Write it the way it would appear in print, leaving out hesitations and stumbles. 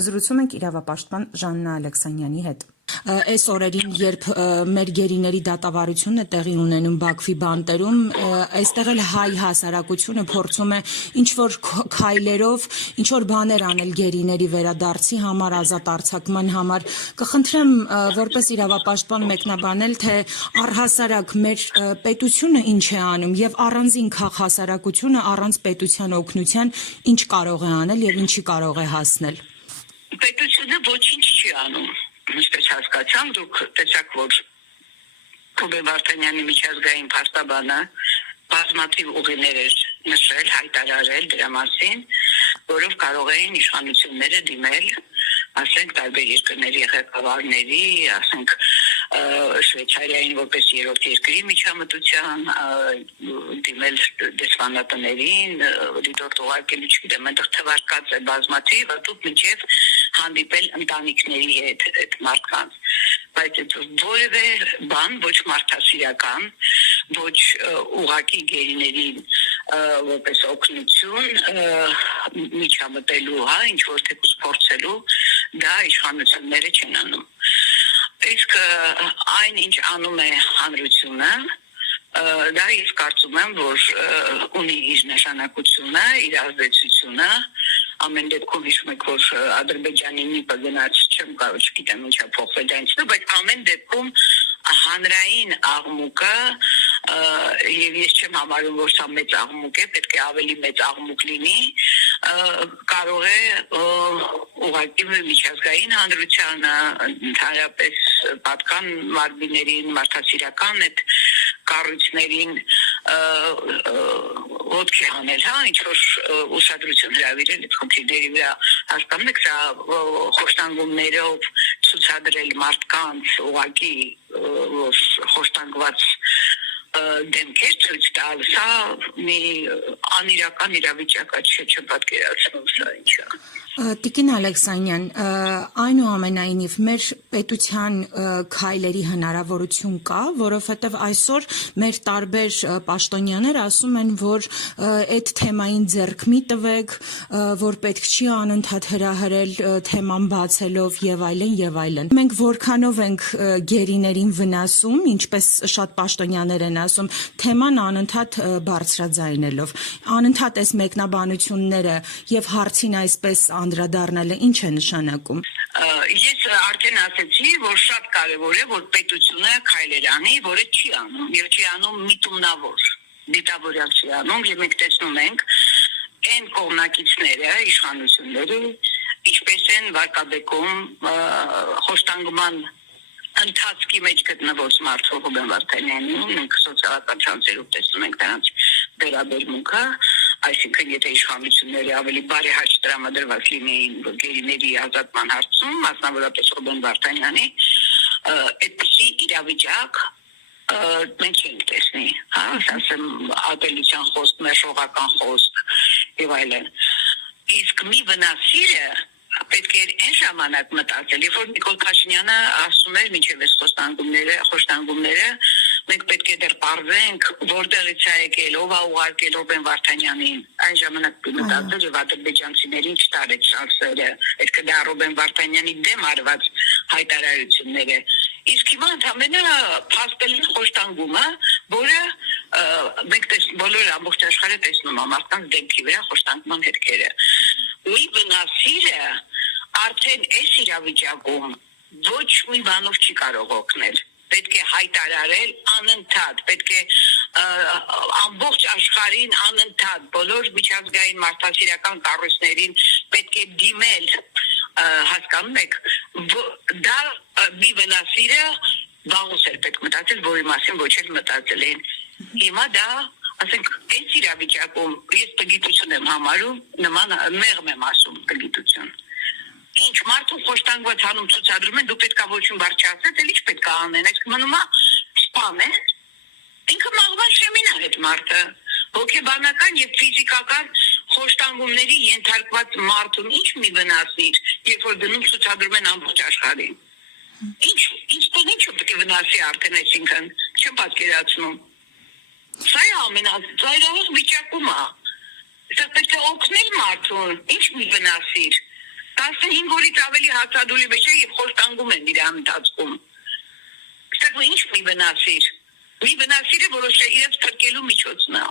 Զրուցում ենք իրավապաշտպան Ժաննա Ալեքսանյանի հետ։ Այս օրերին, երբ մեր գերիների դատավարությունն է տեղի ունենում Բաքվի բանտերում, այստեղ էլ հայ հասարակությունը փորձում է ինչ-որ քայլերով, ինչ-որ բաներ անել գերիների վերադարձի համար, ազատ արձակման համար։ Կխնդրեմ որպես իրավապաշտպան մեկնաբանել, թե առհասարակ մեր պետությունը ինչ է անում եւ առանձին քաղաքասարակությունը առանց պետության օգնության ինչ կարող է անել եւ ինչի կարող է հասնել։ Պետությունը ոչինչ չի անում։ Ինչպես հասկացան, դուք տեսաք, որ Ռուբեն Վարդանյանի միջազգային փաստաբանը բազմաթիվ ուղիներ էր նշել, հայտարարել դրա մասին, որով կարող էին իշխանությունները դիմել, ասենք տարբեր երկրների ղեկավարների, ասենք Շվեյցարիային որպես երրորդ երկրի միջամտության, դիմել դեսպանատներին, դիտորդ ուղարկելու, չգիտեմ, այնտեղ թվարկած է բազմաթիվ, դուք մինչև հանդիպել ընտանիքների հետ այդ մարդկանց, բայց այդ որևէ բան ոչ մարդասիրական, ոչ ուղղակի գերիներին որպես օգնություն միջամտելու, ինչ որ թե փորձելու, դա իշխանությունները չեն անում։ Իսկ այն ինչ անում է հանրությունը, դա ես կարծում եմ, որ ունի իր նշանակությունը, իր ազդեցությունը, ամեն դեպքում հիշում եք, որ Ադրբեջանի նիպը գնաց, չեմ կարող, չգիտեմ ինչա փոխվել դրանից, բայց ամեն դեպքում հանրային աղմուկը, եւ ես չեմ համարում, որ սա մեծ աղմուկ է, պետք է ավելի մեծ աղմուկ լինի, կարող է ուղղակի միջազգային հանրությանը, ընդհանրապես պատկան մարմիններին, մարդասիրական այդ կառույցներին ոտքի հանել, ինչ որ ուշադրություն հրավիրել այդ խնդիրների վրա, հասկանում եք, սա խոշտանգումներով ցուցադրել մարդկանց ուղղակի խոշտանգված դեմքեր ցույց տալ, սա մի անիրական իրավիճակ է, չպատկերացնում սա ինչա։ Տիկին Ալեքսանյան, այնուամենայնիվ մեր պետության քայլերի հնարավորություն կա, որովհետև այսօր մեր տարբեր պաշտոնյաներ ասում են, որ այդ թեմային ձեռք մի տվեք, որ պետք չի անընդհատ հրահրել թեման բացելով եւ այլն եւ այլն։ Մենք որքանով ենք գերիներին վնասում, ինչպես շատ պաշտոնյաներ են ասում, թեման անընդհատ բարձրաձայնելով։ Անընդհատ այս մեկնաբանությունները եւ հարցին այսպես անդրադառնալը ինչ է նշանակում։ Ես արդեն ասացի, որ շատ կարևոր է, որ պետությունը քայլեր անի, որը չի անում, եւ չի անում միտումնավոր, դիտավորյալ չի անում, եւ մենք տեսնում ենք այն կողմնակիցները, իշխանությունները, ինչպես են վարկաբեկում խոշտանգման ընթացքի մեջ գտնվող մարդու Ռուբեն Վարդանյանին, մենք սոցիալական ցանցերով տեսնում ենք նրանց վերաբերմունքը, այսինքն եթե իշխանությունները ավելի բարեհաճ տրամադրված լինեին գերիների ազատման հարցում, մասնավորապես Ռուբեն Վարդանյանի, այդպիսի իրավիճակ մենք չենք տեսնի, ասեմ ատելության խոսք, մերժողական խոսք եւ այլն։ Իսկ մի վնասիրը պետք է այն ժամանակ մտածել, երբ որ Նիկոլ Փաշինյանը ասում էր մինչև այս խոշտանգումները մենք պետք է դեռ պարզենք որտեղից է եկել, ով է ուղարկել Ռուբեն Վարդանյանին, այն ժամանակ մտածել եւ ադրբեջանցիներին չտարեց շանսերը, այսինքն դա Ռուբեն Վարդանյանի դեմ արված հայտարարությունները։ Իսկ հիմա ընդհանրապես փաստել խոշտանգումը, որը մենք բոլոր ամբողջ աշխարհը տեսնում է մարդկանց դեմքի վրա խոշտանգման հետքերը։ Մի վնասիրը արդեն այս իրավիճակում ոչ մի բանով չի կարող օգնել։ Պետք է հայտարարել անընդհատ, պետք է ամբողջ աշխարհին անընդհատ բոլոր միջազգային մարդասիրական կառույցներին պետք է դիմել, հասկանում եք, դա մի վնասիրը վաղուց էր պետք մտածել, որի մասին ոչ էլ մտածել են։ Հիմա դա, ասենք, այս իրավիճակում ես տգիտություն եմ համարում, նման մեղմ եմ ասում տգիտություն։ Ինչ մարդու խոշտանգված հանում ցուցադրում են, դու պետքա ոչինչ բառ չասես, էլ ինչ պետքա անեն, այսինքն մնում է սպամ է։ Ինքը մաղվան շեմին է այդ մարդը, հոգեբանական եւ ֆիզիկական խոշտանգումների ենթարկված մարդուն ինչ մի վնասիր, երբ որ դնում ցուցադրում են ամբողջ աշխարհին։ Ինչ պետք է վնասի արդեն, այսինքն չեմ պատկերացնում։ Սա է ամենածայրահեղ վիճակում է։ Սա պետք է օգնել մարդուն, ինչ մի վնասիր։ 15 օրից ավելի հացադուլի մեջ է եւ խոստանգում են իր ընթացքում։ Ստեղ ինչ մի վնասիր։ Մի վնասիրը որոշել իրենց փրկելու միջոցն է։